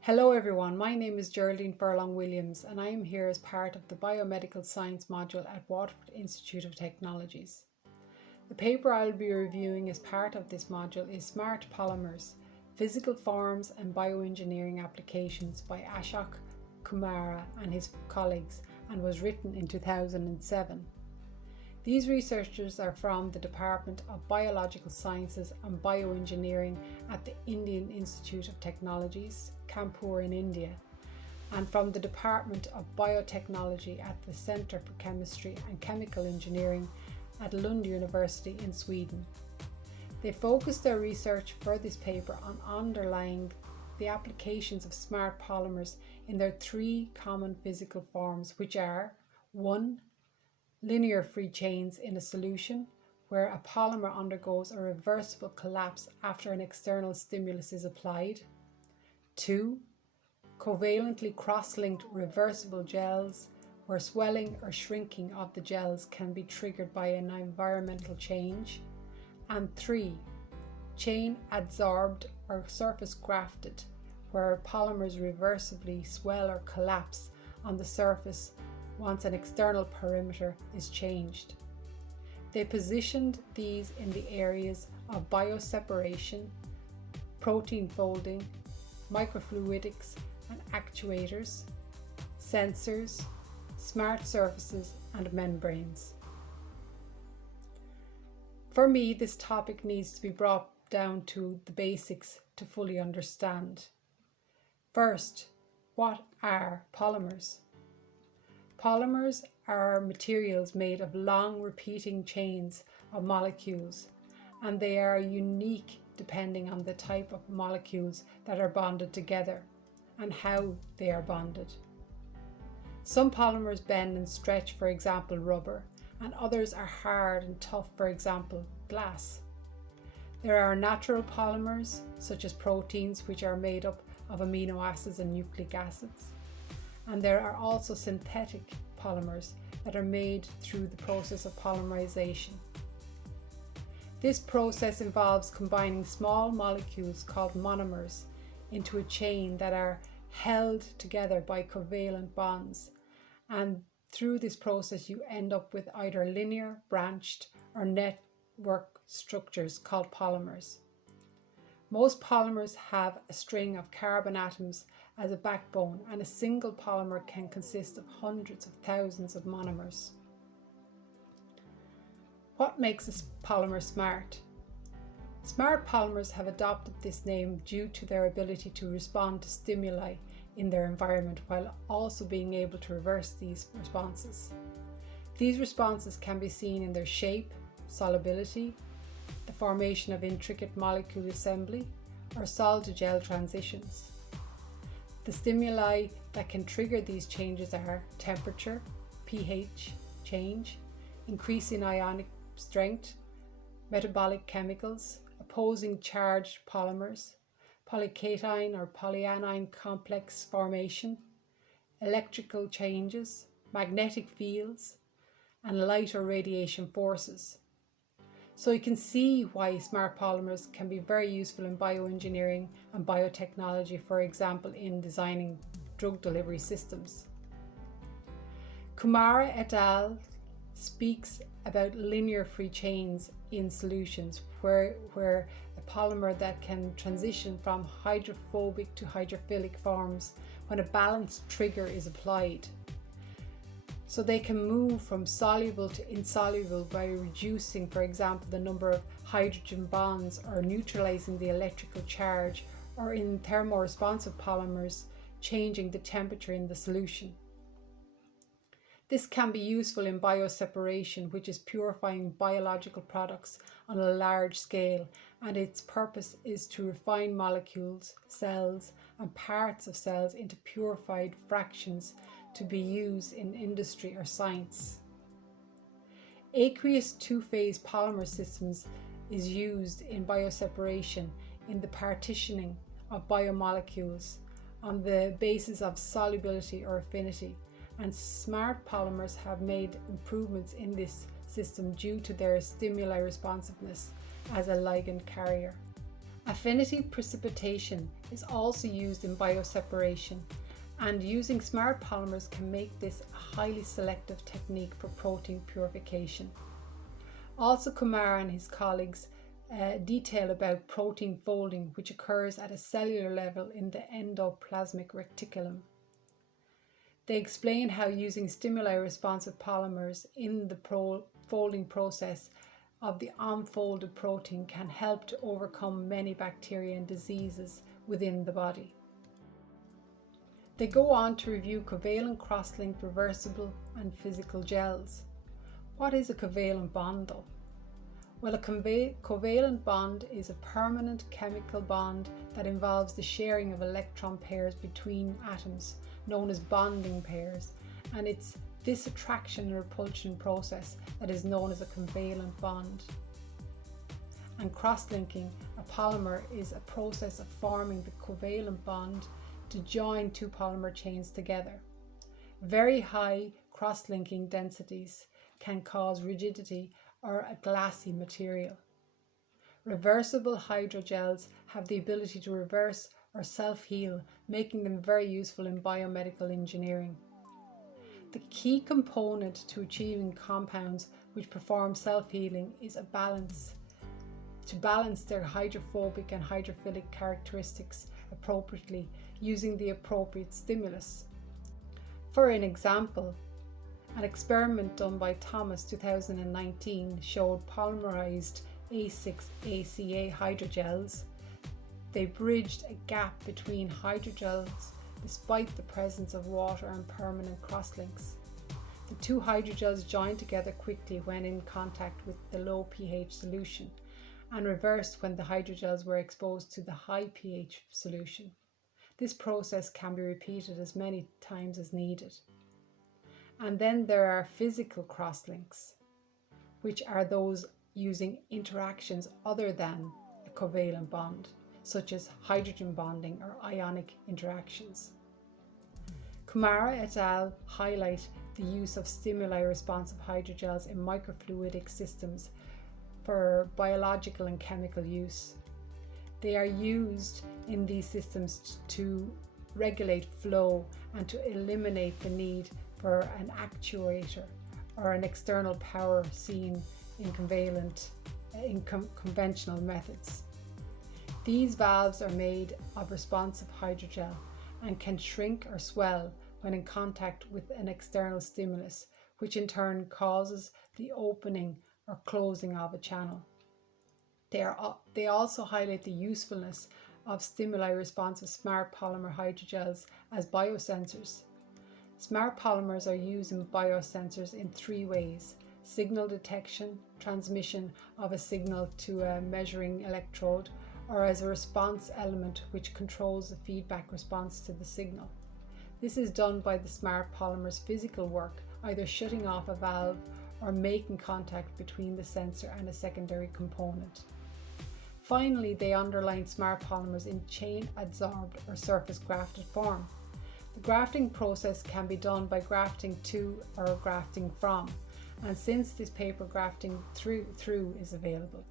Hello everyone, my name is Geraldine Furlong-Williams and I am here as part of the Biomedical Science module at Waterford Institute of Technologies. The paper I'll be reviewing as part of this module is Smart Polymers, Physical Forms and Bioengineering Applications by Ashok Kumara and his colleagues and was written in 2007. These researchers are from the Department of Biological Sciences and Bioengineering at the Indian Institute of Technologies, Kanpur in India, and from the Department of Biotechnology at the Centre for Chemistry and Chemical Engineering at Lund University in Sweden. They focused their research for this paper on underlying the applications of smart polymers in their three common physical forms, which are 1. Linear free chains in a solution, where a polymer undergoes a reversible collapse after an external stimulus is applied. 2. Covalently cross-linked reversible gels, where swelling or shrinking of the gels can be triggered by an environmental change. And 3. Chain adsorbed or surface grafted, where polymers reversibly swell or collapse on the surface once an external perimeter is changed. They positioned these in the areas of bioseparation, protein folding, microfluidics and actuators, sensors, smart surfaces and membranes. For me, this topic needs to be brought down to the basics to fully understand. First, what are polymers? Polymers are materials made of long repeating chains of molecules, and they are unique depending on the type of molecules that are bonded together and how they are bonded. Some polymers bend and stretch, for example rubber, and others are hard and tough, for example glass. There are natural polymers such as proteins, which are made up of amino acids and nucleic acids. And there are also synthetic polymers that are made through the process of polymerization. This process involves combining small molecules called monomers into a chain that are held together by covalent bonds, and through this process you end up with either linear, branched or network structures called polymers. Most polymers have a string of carbon atoms as a backbone, and a single polymer can consist of hundreds of thousands of monomers. What makes a polymer smart? Smart polymers have adopted this name due to their ability to respond to stimuli in their environment while also being able to reverse these responses. These responses can be seen in their shape, solubility, the formation of intricate molecule assembly, or sol-to-gel transitions. The stimuli that can trigger these changes are temperature, pH change, increase in ionic strength, metabolic chemicals, opposing charged polymers, polycation or polyanion complex formation, electrical changes, magnetic fields, and light or radiation forces. So you can see why smart polymers can be very useful in bioengineering and biotechnology, for example in designing drug delivery systems. Kumara et al. Speaks about linear free chains in solutions where a polymer that can transition from hydrophobic to hydrophilic forms when a balanced trigger is applied. So they can move from soluble to insoluble by reducing, for example, the number of hydrogen bonds or neutralizing the electrical charge, or in thermoresponsive polymers, changing the temperature in the solution. This can be useful in bioseparation, which is purifying biological products on a large scale, and its purpose is to refine molecules, cells, and parts of cells into purified fractions to be used in industry or science. Aqueous two-phase polymer systems is used in bioseparation in the partitioning of biomolecules on the basis of solubility or affinity, and smart polymers have made improvements in this system due to their stimuli responsiveness as a ligand carrier. Affinity precipitation is also used in bioseparation, and using smart polymers can make this a highly selective technique for protein purification. Also, Kumar and his colleagues detail about protein folding, which occurs at a cellular level in the endoplasmic reticulum. They explain how using stimuli-responsive polymers in the folding process of the unfolded protein can help to overcome many bacteria and diseases within the body. They go on to review covalent cross-linked reversible and physical gels. What is a covalent bond though? Well, a covalent bond is a permanent chemical bond that involves the sharing of electron pairs between atoms, known as bonding pairs, and it's this attraction and repulsion process that is known as a covalent bond. And cross-linking a polymer is a process of forming the covalent bond to join two polymer chains together. Very high cross-linking densities can cause rigidity or a glassy material. Reversible hydrogels have the ability to reverse or self-heal, making them very useful in biomedical engineering. The key component to achieving compounds which perform self-healing is a balance. To balance their hydrophobic and hydrophilic characteristics appropriately using the appropriate stimulus. For an example, an experiment done by Thomas 2019 showed polymerized A6-ACA hydrogels. They bridged a gap between hydrogels despite the presence of water and permanent crosslinks. The two hydrogels joined together quickly when in contact with the low pH solution and reversed when the hydrogels were exposed to the high pH solution. This process can be repeated as many times as needed. And then there are physical crosslinks, which are those using interactions other than a covalent bond, such as hydrogen bonding or ionic interactions. Kumara et al. Highlight the use of stimuli-responsive hydrogels in microfluidic systems for biological and chemical use. They are used in these systems to regulate flow and to eliminate the need for an actuator or an external power seen in conventional methods. These valves are made of responsive hydrogel and can shrink or swell when in contact with an external stimulus, which in turn causes the opening or closing of a channel. They also highlight the usefulness of stimuli-responsive smart polymer hydrogels as biosensors. Smart polymers are used in biosensors in three ways: signal detection, transmission of a signal to a measuring electrode, or as a response element which controls the feedback response to the signal. This is done by the smart polymer's physical work, either shutting off a valve or making contact between the sensor and a secondary component. Finally, they underline smart polymers in chain adsorbed or surface grafted form. The grafting process can be done by grafting to or grafting from, and since this paper, grafting through is available.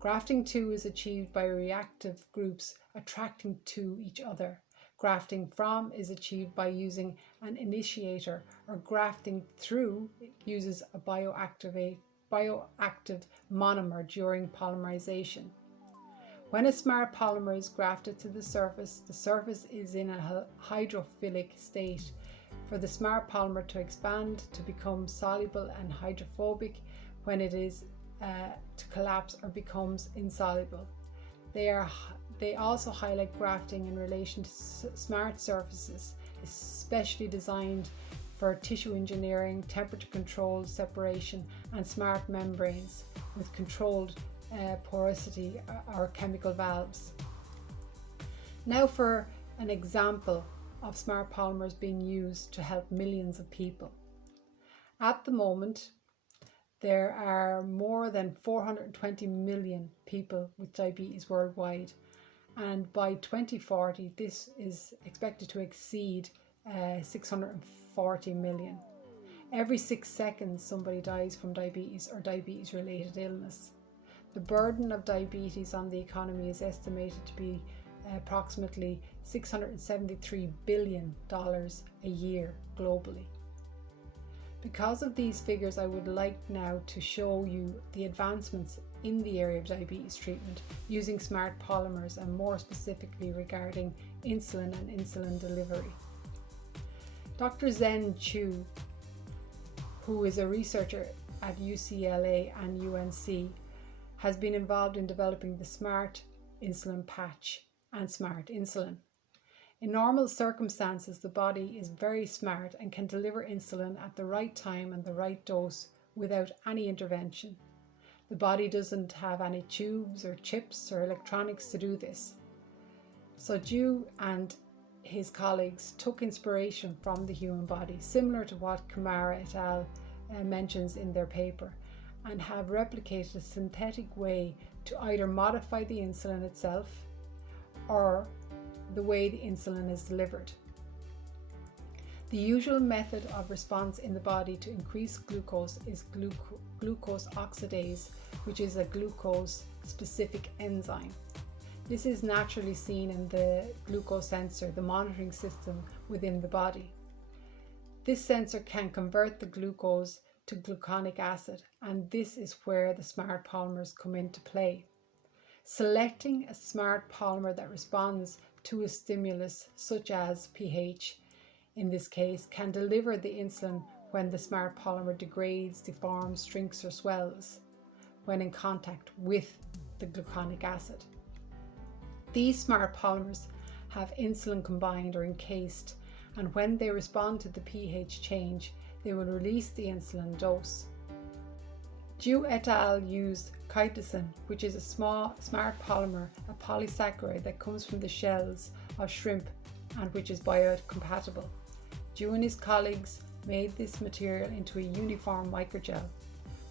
Grafting to is achieved by reactive groups attracting to each other. Grafting from is achieved by using an initiator, or grafting through uses a bioactive monomer during polymerization. When a smart polymer is grafted to the surface is in a hydrophilic state. For the smart polymer to expand to become soluble and hydrophobic when it is to collapse or becomes insoluble. They also highlight grafting in relation to smart surfaces, especially designed for tissue engineering, temperature controlled separation, and smart membranes with controlled porosity or chemical valves. Now for an example of smart polymers being used to help millions of people. At the moment, there are more than 420 million people with diabetes worldwide, and by 2040 this is expected to exceed 640 million. Every 6 seconds somebody dies from diabetes or diabetes related illness. The burden of diabetes on the economy is estimated to be approximately $673 billion a year globally. Because of these figures, I would like now to show you the advancements in the area of diabetes treatment using smart polymers, and more specifically regarding insulin and insulin delivery. Dr. Zhen Chu, who is a researcher at UCLA and UNC, has been involved in developing the smart insulin patch and smart insulin. In normal circumstances, the body is very smart and can deliver insulin at the right time and the right dose without any intervention. The body doesn't have any tubes or chips or electronics to do this. So Zhu and his colleagues took inspiration from the human body, similar to what Kamara et al. Mentions in their paper, and have replicated a synthetic way to either modify the insulin itself or the way the insulin is delivered. The usual method of response in the body to increase glucose is glucose oxidase, which is a glucose-specific enzyme. This is naturally seen in the glucose sensor, the monitoring system within the body. This sensor can convert the glucose to gluconic acid, and this is where the smart polymers come into play. Selecting a smart polymer that responds to a stimulus, such as pH in this case, can deliver the insulin when the smart polymer degrades, deforms, shrinks or swells when in contact with the gluconic acid. These smart polymers have insulin combined or encased, and when they respond to the pH change, they will release the insulin dose. Zhu et al. Used chitosan, which is a small smart polymer, a polysaccharide that comes from the shells of shrimp and which is biocompatible. Zhu and his colleagues made this material into a uniform microgel.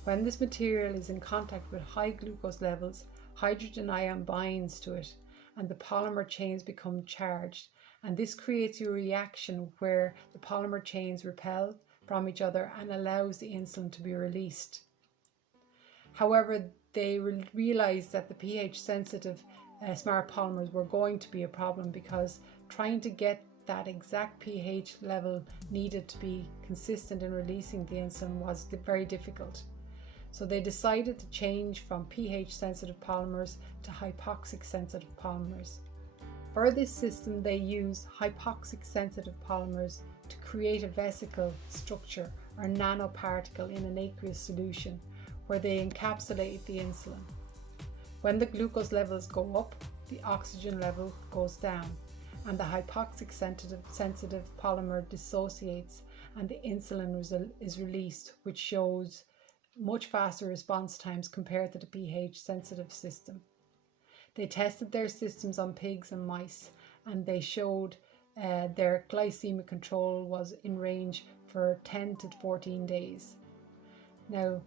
When this material is in contact with high glucose levels, hydrogen ion binds to it and the polymer chains become charged, and this creates a reaction where the polymer chains repel from each other and allows the insulin to be released. However, they realized that the pH sensitive smart polymers were going to be a problem, because trying to get that exact pH level needed to be consistent in releasing the insulin was very difficult. So they decided to change from pH sensitive polymers to hypoxic sensitive polymers. For this system, they use hypoxic sensitive polymers to create a vesicle structure or nanoparticle in an aqueous solution where they encapsulate the insulin. When the glucose levels go up, the oxygen level goes down, and the hypoxic sensitive polymer dissociates and the insulin is released, which shows much faster response times compared to the pH sensitive system. They tested their systems on pigs and mice, and they showed their glycemic control was in range for 10 to 14 days. Now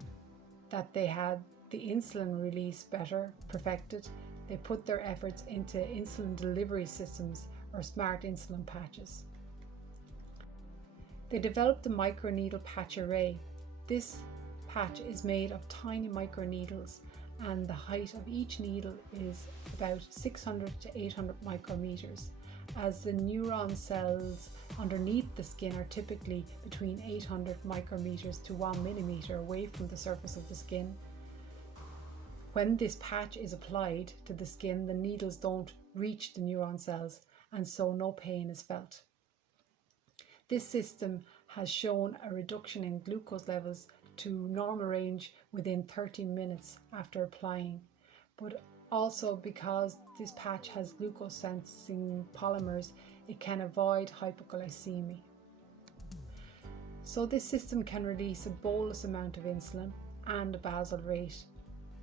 that they had the insulin release better perfected, they put their efforts into insulin delivery systems or smart insulin patches. They developed the microneedle patch array. This patch is made of tiny microneedles, and the height of each needle is about 600 to 800 micrometers, as the neuron cells underneath the skin are typically between 800 micrometers to 1 millimeter away from the surface of the skin. When this patch is applied to the skin, the needles don't reach the neuron cells, and so no pain is felt. This system has shown a reduction in glucose levels to normal range within 30 minutes after applying, but also because this patch has glucose sensing polymers, it can avoid hypoglycemia. So this system can release a bolus amount of insulin and a basal rate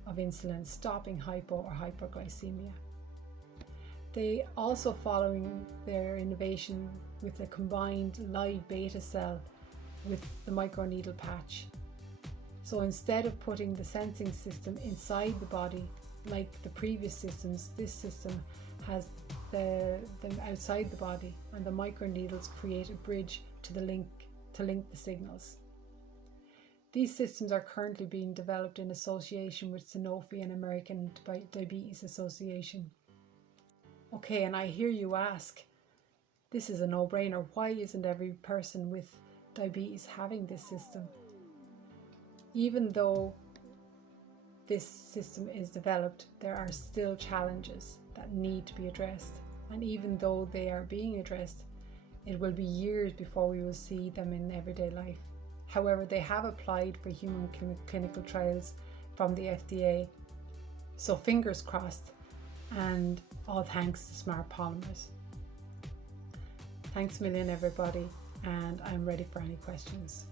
of insulin, stopping hypo or hyperglycemia. They also, following their innovation with a combined live beta cell with the microneedle patch. So instead of putting the sensing system inside the body like the previous systems, this system has them outside the body, and the microneedles create a bridge to link the signals. These systems are currently being developed in association with Sanofi and American Diabetes Association. Okay, and I hear you ask, this is a no-brainer. Why isn't every person with diabetes having this system? Even though this system is developed, there are still challenges that need to be addressed. And even though they are being addressed, it will be years before we will see them in everyday life. However, they have applied for human clinical trials from the FDA. So fingers crossed, and all thanks to smart polymers. Thanks a million, everybody, and I'm ready for any questions.